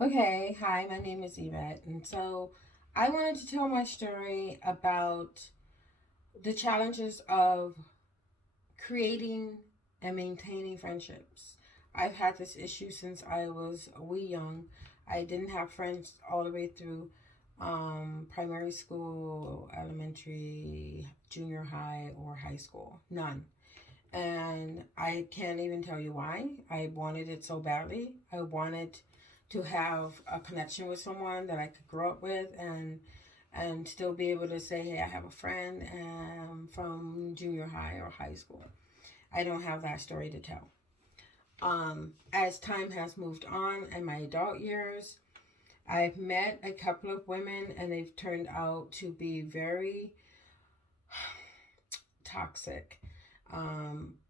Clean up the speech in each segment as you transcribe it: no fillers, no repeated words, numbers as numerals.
Okay, hi, my name is Yvette, and so I wanted to tell my story about the challenges of creating and maintaining friendships. I've had this issue since I was a wee young. I didn't have friends all the way through primary school, elementary, junior high, or high school. None. And I can't even tell you why. I wanted it so badly. I wanted to have a connection with someone that I could grow up with and still be able to say, hey, I have a friend from junior high or high school. I don't have that story to tell. As time has moved on in my adult years, I've met a couple of women and they've turned out to be very toxic.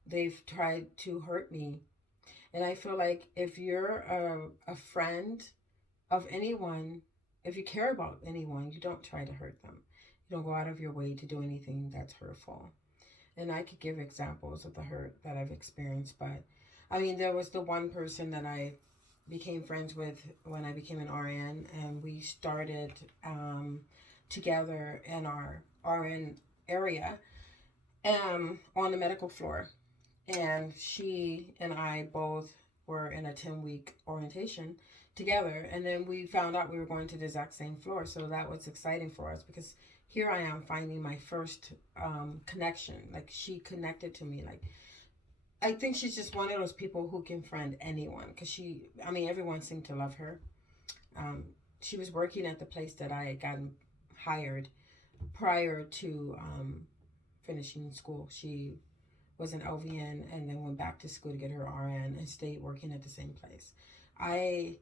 They've tried to hurt me. And I feel like if you're a friend of anyone, if you care about anyone, you don't try to hurt them. You don't go out of your way to do anything that's hurtful. And I could give examples of the hurt that I've experienced, but I mean, there was the one person that I became friends with when I became an RN, and we started together in our RN area on the medical floor. And she and I both were in a 10-week orientation together. And then we found out we were going to the exact same floor. So that was exciting for us because here I am finding my first connection. Like she connected to me. Like I think she's just one of those people who can friend anyone because everyone seemed to love her. Um, she was working at the place that I had gotten hired prior to finishing school. She was an LVN and then went back to school to get her RN and stayed working at the same place. I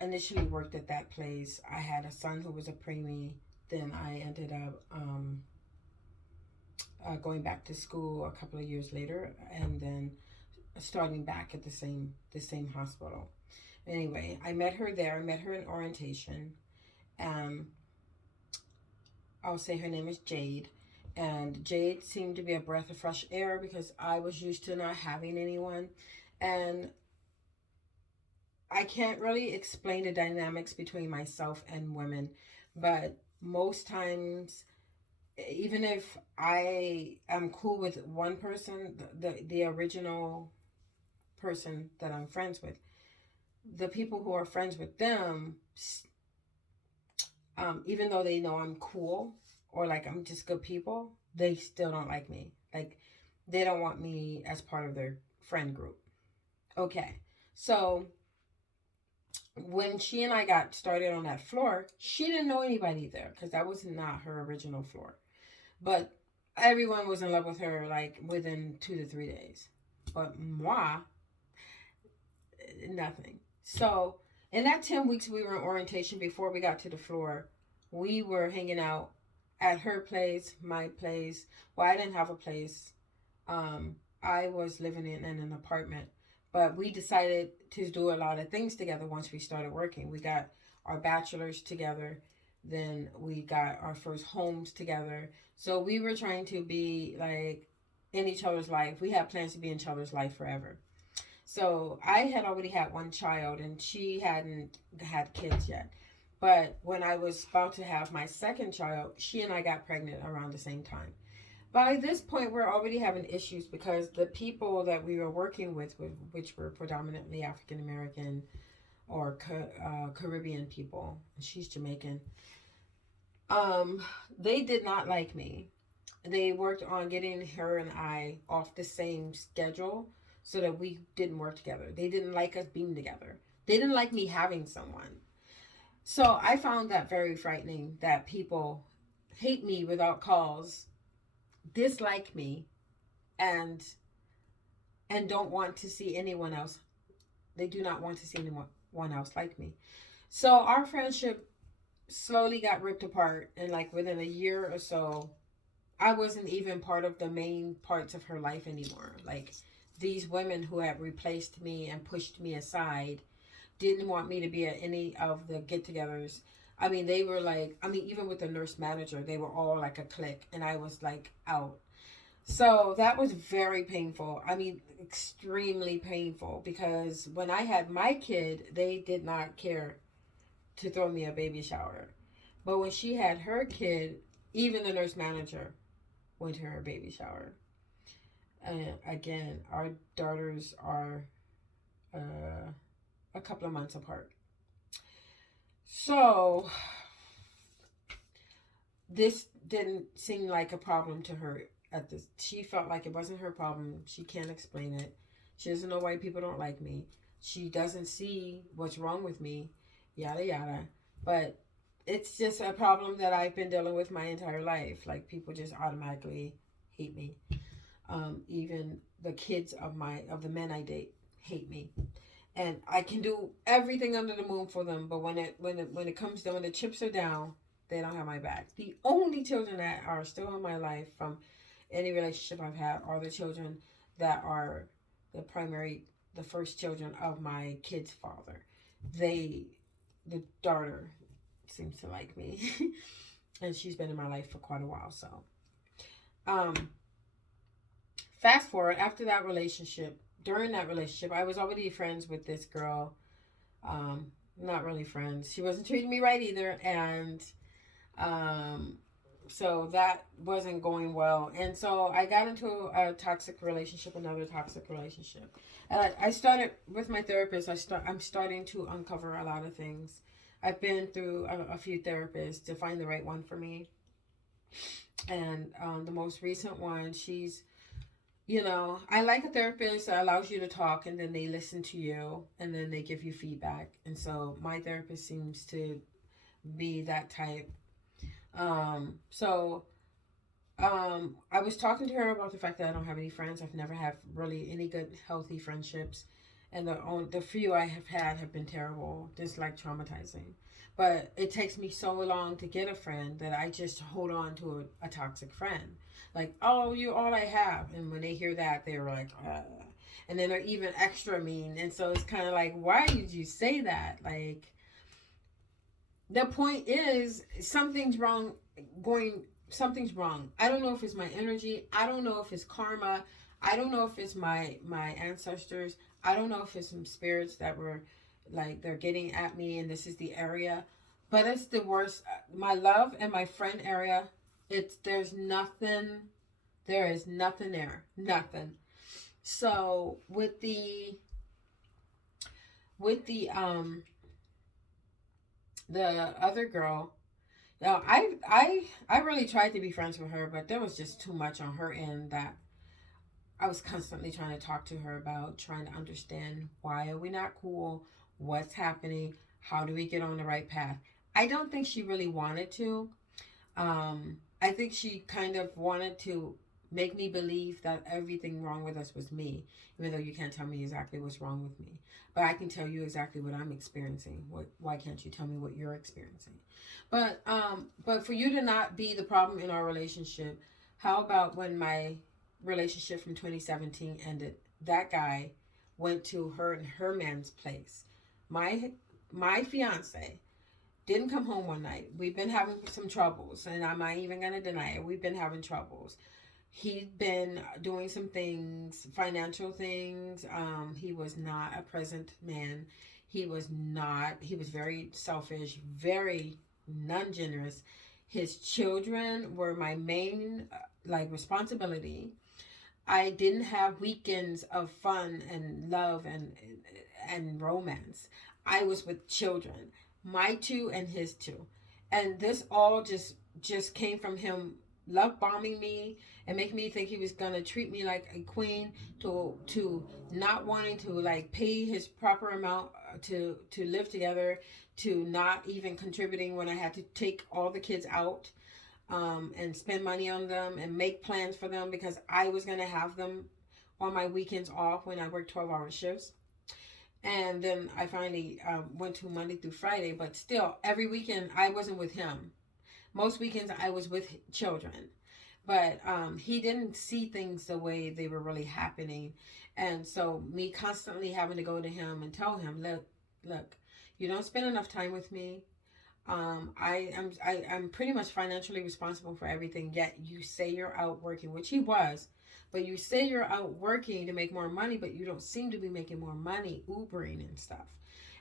initially worked at that place. I had a son who was a preemie. Then I ended up going back to school a couple of years later, and then starting back at the same hospital. Anyway, I met her there. I met her in orientation. Um, I'll say her name is Jade. And Jade seemed to be a breath of fresh air because I was used to not having anyone. And I can't really explain the dynamics between myself and women, but most times, even if I am cool with one person, the original person that I'm friends with, the people who are friends with them, even though they know I'm cool or like I'm just good people, they still don't like me. Like they don't want me as part of their friend group. Okay. So when she and I got started on that floor, she didn't know anybody there because that was not her original floor. But everyone was in love with her like within 2 to 3 days. But moi, nothing. So in that 10 weeks we were in orientation before we got to the floor, we were hanging out at her place, my place. Well, I didn't have a place. I was living in an apartment, but we decided to do a lot of things together once we started working. We got our bachelors together, then we got our first homes together. So we were trying to be like in each other's life. We had plans to be in each other's life forever. So I had already had one child and she hadn't had kids yet. But when I was about to have my second child, she and I got pregnant around the same time. By this point, we're already having issues because the people that we were working with, which were predominantly African American or Caribbean people, and she's Jamaican, um, they did not like me. They worked on getting her and I off the same schedule so that we didn't work together. They didn't like us being together. They didn't like me having someone. So I found that very frightening that people hate me without cause, dislike me, and don't want to see anyone else. They do not want to see anyone else like me. So our friendship slowly got ripped apart, and like within a year or so, I wasn't even part of the main parts of her life anymore. Like these women who had replaced me and pushed me aside didn't want me to be at any of the get-togethers. They were like, even with the nurse manager, they were all like a clique, and I was like out. So that was very painful. Extremely painful because when I had my kid, they did not care. to throw me a baby shower. But when she had her kid, even the nurse manager went to her baby shower. And again, our daughters are a couple of months apart. So this didn't seem like a problem to her at this. She felt like it wasn't her problem. She can't explain it. She doesn't know why people don't like me. She doesn't see what's wrong with me, yada yada. But it's just a problem that I've been dealing with my entire life. Like people just automatically hate me. Even the kids of the men I date hate me, and I can do everything under the moon for them. But when it comes down, when the chips are down, they don't have my back. The only children that are still in my life from any relationship I've had are the children that are the first children of my kid's father. The daughter seems to like me, and she's been in my life for quite a while. So, fast forward after that relationship. During that relationship, I was already friends with this girl. Not really friends. She wasn't treating me right either, and so that wasn't going well. And so I got into a toxic relationship, another toxic relationship. And I started with my therapist. I'm starting to uncover a lot of things. I've been through a few therapists to find the right one for me. And the most recent one, she's, I like a therapist that allows you to talk and then they listen to you and then they give you feedback. And so my therapist seems to be that type. I was talking to her about the fact that I don't have any friends. I've never had really any good, healthy friendships. And the few I have had have been terrible, just like traumatizing. But it takes me so long to get a friend that I just hold on to a toxic friend. Like, oh, you're all I have. And when they hear that, they're like, and then they're even extra mean. And so it's kind of like, why did you say that? Like, the point is, something's wrong. I don't know if it's my energy. I don't know if it's karma. I don't know if it's my ancestors. I don't know if it's some spirits that were like they're getting at me and this is the area. But it's the worst. My love and my friend area, there is nothing there. Nothing. So with the other girl, now I really tried to be friends with her, but there was just too much on her end that I was constantly trying to talk to her about, trying to understand why are we not cool, what's happening, how do we get on the right path. I don't think she really wanted to. I think she kind of wanted to make me believe that everything wrong with us was me, even though you can't tell me exactly what's wrong with me. But I can tell you exactly what I'm experiencing. Why can't you tell me what you're experiencing? But for you to not be the problem in our relationship, how about when my relationship from 2017 ended, that guy went to her and her man's place. My fiance didn't come home one night. We've been having some troubles, and I'm not even going to deny it. We've been having troubles. He'd been doing some things, financial things. He was not a present man. He was very selfish, very non-generous. His children were my main responsibility. I didn't have weekends of fun and love and romance. I was with children, my two and his two. And this all just came from him love bombing me and making me think he was gonna treat me like a queen, to not wanting to like pay his proper amount to live together, to not even contributing when I had to take all the kids out and spend money on them and make plans for them because I was gonna have them on my weekends off when I worked 12-hour shifts. And then I finally went to Monday through Friday, but still every weekend I wasn't with him. Most weekends I was with children, but he didn't see things the way they were really happening. And so me constantly having to go to him and tell him, look, you don't spend enough time with me. I'm pretty much financially responsible for everything, yet you say you're out working, which he was, but you say you're out working to make more money, but you don't seem to be making more money, Ubering and stuff.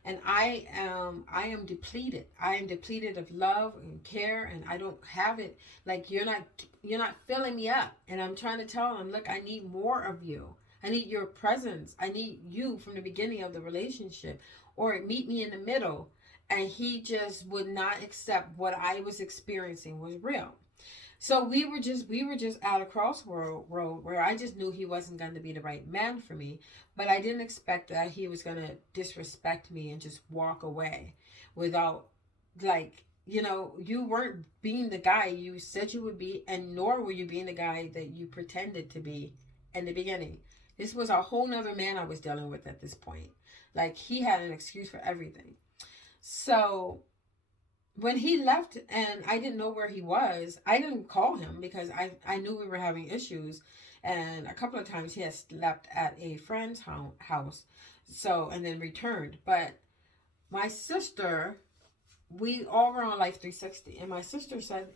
And I am depleted. I am depleted of love and care, and I don't have it. Like, you're not filling me up. And I'm trying to tell him, look, I need more of you. I need your presence. I need you from the beginning of the relationship, or meet me in the middle. And he just would not accept what I was experiencing was real. So we were just at a crossroad road where I just knew he wasn't going to be the right man for me, but I didn't expect that he was going to disrespect me and just walk away without, like, you weren't being the guy you said you would be, and nor were you being the guy that you pretended to be in the beginning. This was a whole nother man I was dealing with at this point. Like, he had an excuse for everything. So when he left and I didn't know where he was, I didn't call him because I knew we were having issues. And a couple of times he had slept at a friend's house. So, and then returned. But my sister, we all were on Life 360. And my sister said,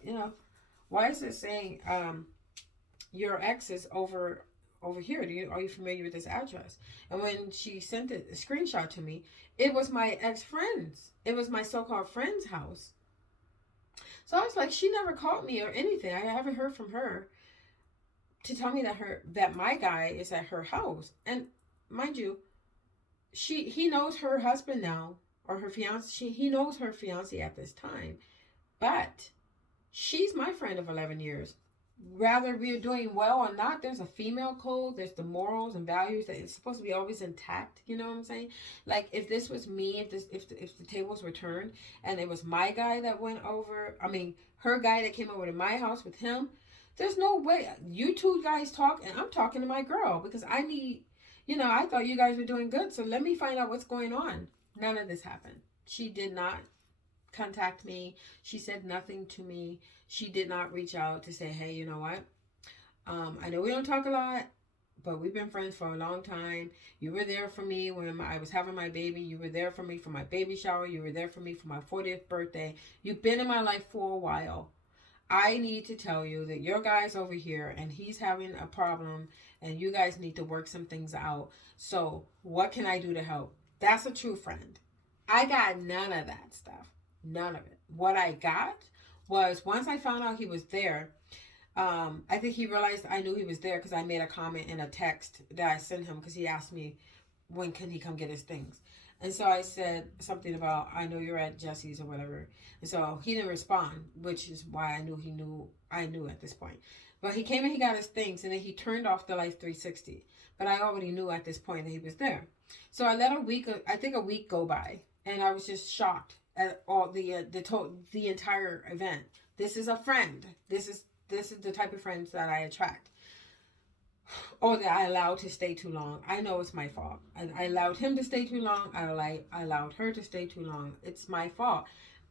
why is it saying your ex is over here? Are you familiar with this address? And when she sent a screenshot to me, it was my ex-friend's. It was my so-called friend's house. So I was like, she never called me or anything. I haven't heard from her to tell me that my guy is at her house. And mind you, he knows her husband now, or her fiance. He knows her fiance at this time, but she's my friend of 11 years. Whether we're doing well or not, there's a female code. There's the morals and values that it's supposed to be always intact. You know what I'm saying? Like, if this was me, if the tables were turned and it was my guy that went over, I mean, her guy that came over to my house with him, there's no way you two guys talk and I'm talking to my girl because I need, I thought you guys were doing good, so let me find out what's going on. None of this happened. She did not contact me. She said nothing to me. She did not reach out to say, hey, you know what? I know we don't talk a lot, but we've been friends for a long time. You were there for me when I was having my baby. You were there for me for my baby shower. You were there for me for my 40th birthday. You've been in my life for a while. I need to tell you that your guy's over here and he's having a problem and you guys need to work some things out. So what can I do to help? That's a true friend. I got none of that stuff. None of it. What I got was, once I found out he was there, I think he realized I knew he was there because I made a comment in a text that I sent him because he asked me when can he come get his things. And so I said something about, I know you're at Jesse's or whatever. And so he didn't respond, which is why I knew at this point. But he came and he got his things and then he turned off the Life 360. But I already knew at this point that he was there. So I let a week go by and I was just shocked at all the entire event. This is a friend. This is the type of friends that I attract, or that I allowed to stay too long. I know it's my fault. I allowed him to stay too long. I allowed her to stay too long. It's my fault.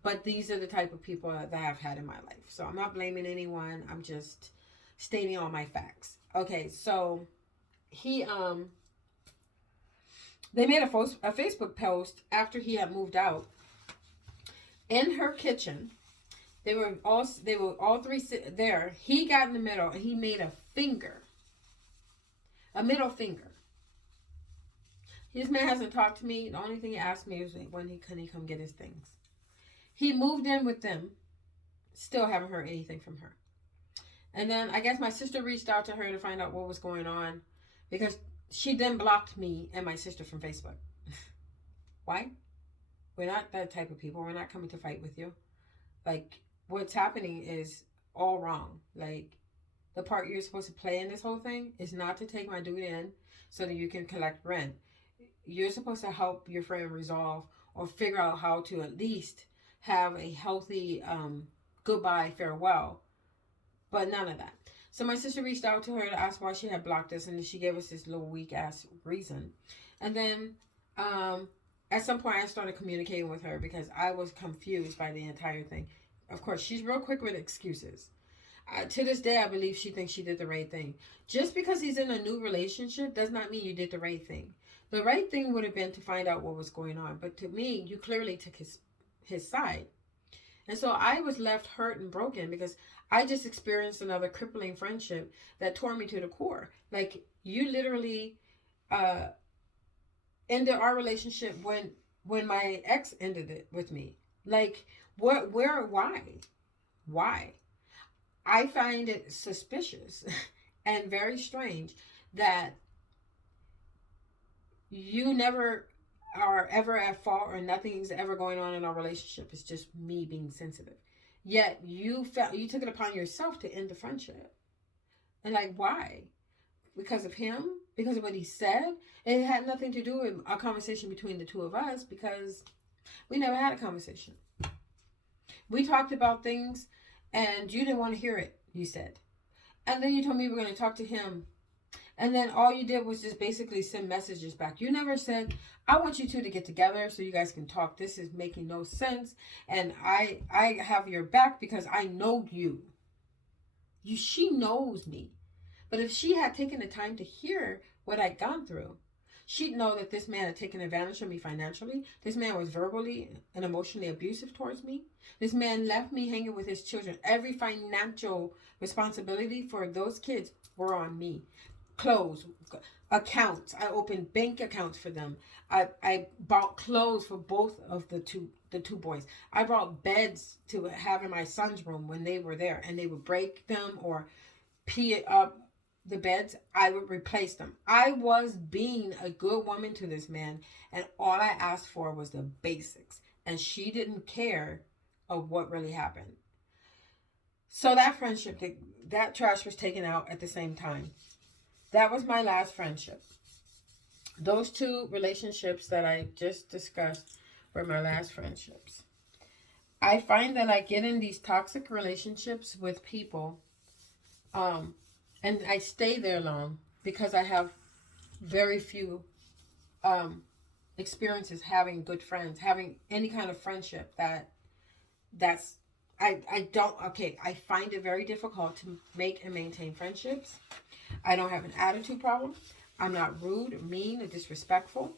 But these are the type of people that I've had in my life. So I'm not blaming anyone. I'm just stating all my facts. Okay, so they made a Facebook post after he had moved out. In her kitchen, they were all three there. He got in the middle and he made a middle finger. This man hasn't talked to me. The only thing he asked me was when can he come get his things. He moved in with them. Still haven't heard anything from her. And then I guess my sister reached out to her to find out what was going on because she then blocked me and my sister from Facebook. Why? We're not that type of people. We're not coming to fight with you. Like, what's happening is all wrong. Like, the part you're supposed to play in this whole thing is not to take my dude in so that you can collect rent. You're supposed to help your friend resolve or figure out how to at least have a healthy goodbye, farewell. But none of that. So my sister reached out to her to ask why she had blocked us, and she gave us this little weak-ass reason. And then at some point I started communicating with her because I was confused by the entire thing. Of course, she's real quick with excuses. To this day, I believe she thinks she did the right thing. Just because he's in a new relationship does not mean you did the right thing. The right thing would have been to find out what was going on. But to me, you clearly took his side. And so I was left hurt and broken because I just experienced another crippling friendship that tore me to the core. Like, you literally ended our relationship when when my ex ended it with me. Like, why? I find it suspicious and very strange that you never are ever at fault or nothing's ever going on in our relationship. It's just me being sensitive. Yet you took it upon yourself to end the friendship. And like, why? Because of him? Because of what he said? It had nothing to do with a conversation between the two of us because we never had a conversation. We talked about things and you didn't want to hear it, you said. And then you told me we were going to talk to him. And then all you did was just basically send messages back. You never said, I want you two to get together so you guys can talk. This is making no sense. And I have your back because I know you. She knows me. But if she had taken the time to hear what I'd gone through, she'd know that this man had taken advantage of me financially. This man was verbally and emotionally abusive towards me. This man left me hanging with his children. Every financial responsibility for those kids were on me. Clothes, accounts. I opened bank accounts for them. I bought clothes for both of the two boys. I brought beds to have in my son's room when they were there, and they would break them or pee up the beds. I would replace them. I was being a good woman to this man, and all I asked for was the basics, and she didn't care of what really happened. So that friendship, that trash was taken out at the same time. That was my last friendship. Those two relationships that I just discussed were my last friendships. I find that I get in these toxic relationships with people, and I stay there long because I have very few experiences having good friends, having any kind of friendship that's I find it very difficult to make and maintain friendships. I don't have an attitude problem. I'm not rude, mean, or disrespectful.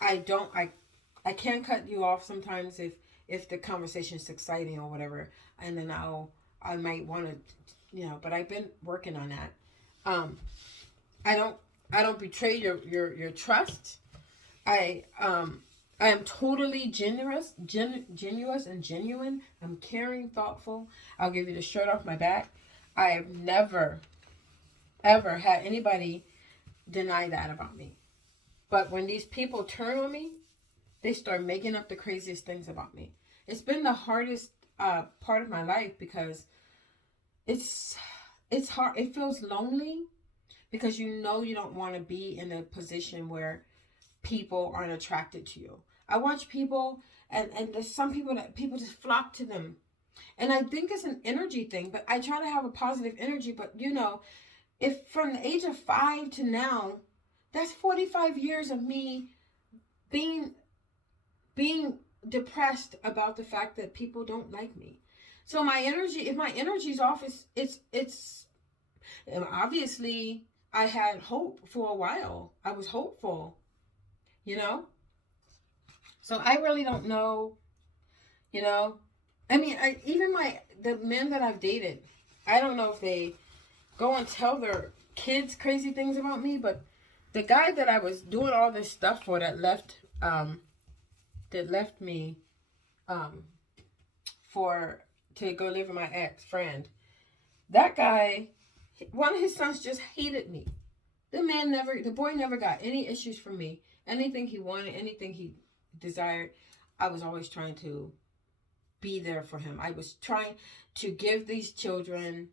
I can cut you off sometimes if the conversation is exciting or whatever, and then I might want to, but I've been working on that. Um, I don't betray your trust. I am totally generous and genuine. I'm caring, thoughtful. I'll give you the shirt off my back. I have never ever had anybody deny that about me. But when these people turn on me, they start making up the craziest things about me. It's been the hardest part of my life because it's hard. It feels lonely because you don't want to be in a position where people aren't attracted to you. I watch people and there's some people that people just flock to them. And I think it's an energy thing, but I try to have a positive energy. But if from the age of 5 to now, that's 45 years of me being depressed about the fact that people don't like me. So if my energy's off, it's obviously I had hope for a while. I was hopeful, So I really don't know, I mean, the men that I've dated, I don't know if they go and tell their kids crazy things about me, but the guy that I was doing all this stuff for that left me to go live with my ex friend, that guy, one of his sons just hated me. The boy never got any issues from me. Anything he wanted, anything he desired, I was always trying to be there for him. I was trying to give these children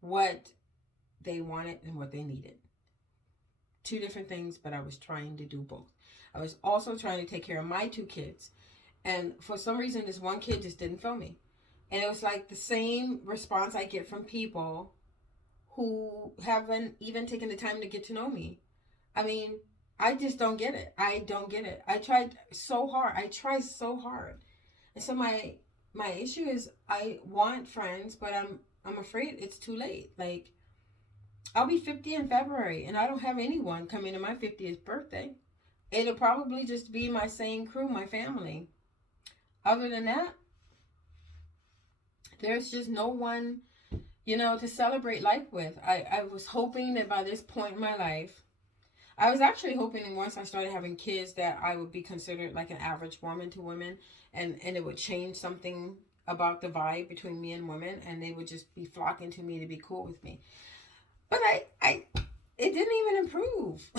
what they wanted and what they needed. Two different things, but I was trying to do both. I was also trying to take care of my two kids. And for some reason, this one kid just didn't feel me. And it was like the same response I get from people who haven't even taken the time to get to know me. I mean, I just don't get it. I don't get it. I tried so hard. And so my issue is I want friends, but I'm afraid it's too late. Like, I'll be 50 in February, and I don't have anyone coming to my 50th birthday. It'll probably just be my same crew, my family. Other than that, there's just no one, to celebrate life with. I was hoping that by this point in my life, I was actually hoping once I started having kids that I would be considered like an average woman to women, and it would change something about the vibe between me and women, and they would just be flocking to me to be cool with me. But it didn't even improve.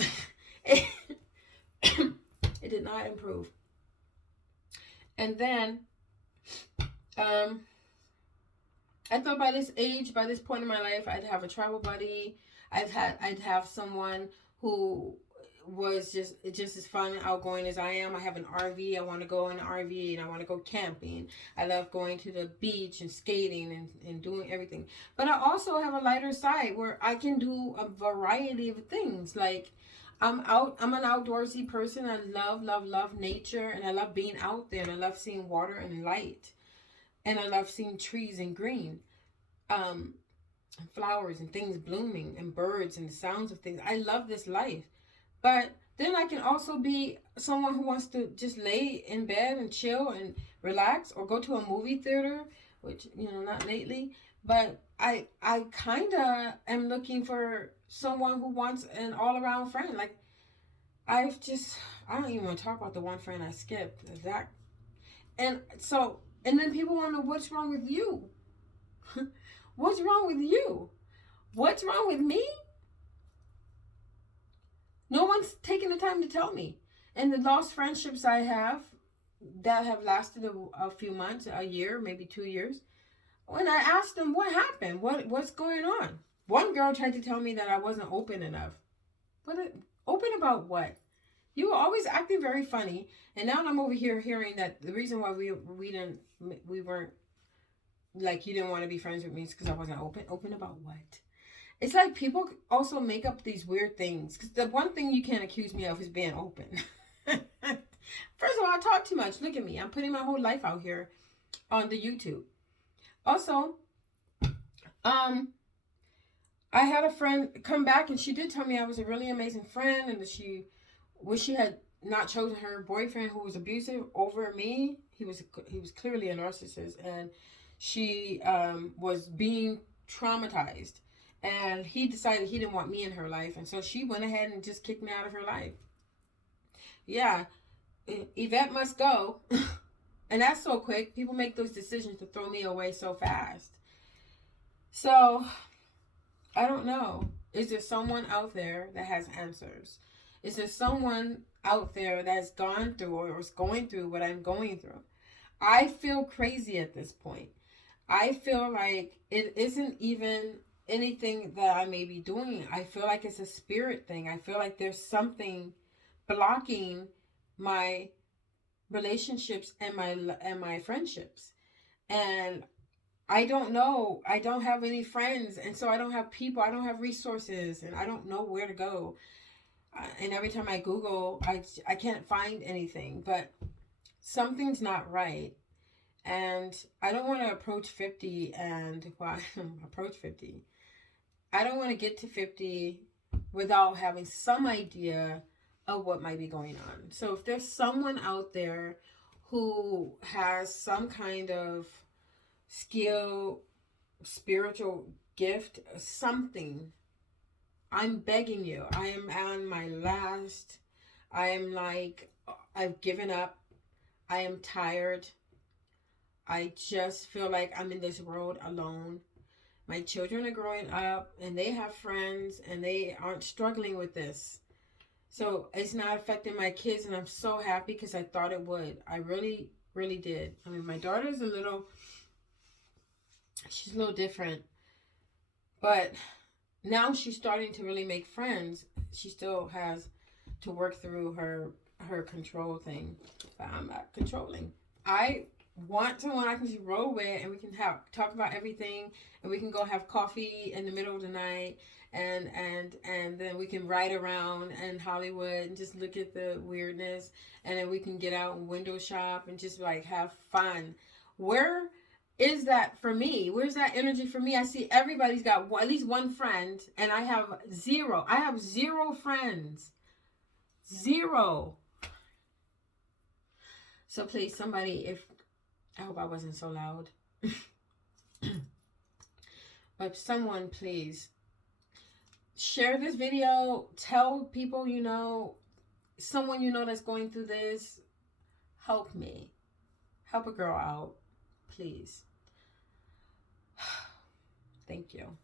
it, it did not improve. And then, um, I thought by this age, by this point in my life, I'd have a travel buddy. I'd have someone who was just as fun and outgoing as I am. I have an RV. I want to go in an RV and I want to go camping. I love going to the beach and skating and doing everything. But I also have a lighter side where I can do a variety of things. Like I'm an outdoorsy person. I love nature, and I love being out there, and I love seeing water and light, and I love seeing trees and green. Um, Flowers and things blooming and birds and the sounds of things. I love this life. But then I can also be someone who wants to just lay in bed and chill and relax, or go to a movie theater, which, not lately. But I kind of am looking for someone who wants an all-around friend. Like, I don't even want to talk about the one friend I skipped. That, and so, and then people want to know, what's wrong with you? What's wrong with you? What's wrong with me? No one's taking the time to tell me. And the lost friendships I have that have lasted a few months, a year, maybe 2 years. When I asked them what happened, what's going on? One girl tried to tell me that I wasn't open enough. Open about what? You were always acting very funny, and now I'm over here hearing that the reason why we weren't, like, you didn't want to be friends with me is because I wasn't open. Open about what? It's like people also make up these weird things. Because the one thing you can't accuse me of is being open. First of all, I talk too much. Look at me. I'm putting my whole life out here on the YouTube. Also, I had a friend come back, and she did tell me I was a really amazing friend, and that she wish she had not chosen her boyfriend who was abusive over me. He was clearly a narcissist, and she was being traumatized, and he decided he didn't want me in her life, and so she went ahead and just kicked me out of her life. Yeah, Yvette must go. And that's so quick. People make those decisions to throw me away so fast. So I don't know. Is there someone out there that has answers? Is there someone out there that's gone through or is going through what I'm going through? I feel crazy at this point. I feel like it isn't even anything that I may be doing. I feel like it's a spirit thing. I feel like there's something blocking my relationships and my friendships. And I don't know. I don't have any friends, and so I don't have people. I don't have resources, and I don't know where to go. And every time I Google, I can't find anything. But something's not right. And I don't want to approach 50 and, well, approach 50. I don't want to get to 50 without having some idea of what might be going on. So if there's someone out there who has some kind of skill, spiritual gift, something, I'm begging you. I am on my last. I am like, I've given up. I am tired. I just feel like I'm in this world alone. My children are growing up and they have friends and they aren't struggling with this. So it's not affecting my kids, and I'm so happy because I thought it would. I really, really did. I mean, my daughter's she's a little different. But now she's starting to really make friends. She still has to work through her control thing. But I'm not controlling. I want someone I can just roll with, and we can talk about everything, and we can go have coffee in the middle of the night, and then we can ride around in Hollywood and just look at the weirdness, and then we can get out and window shop and just like have fun. Where is that for me? Where's that energy for me? I see everybody's got at least one friend, and I have zero. I have zero friends. Zero. So please, somebody, I hope I wasn't so loud. But someone, please share this video. Tell people you know, someone you know that's going through this. Help me. Help a girl out, please. Thank you.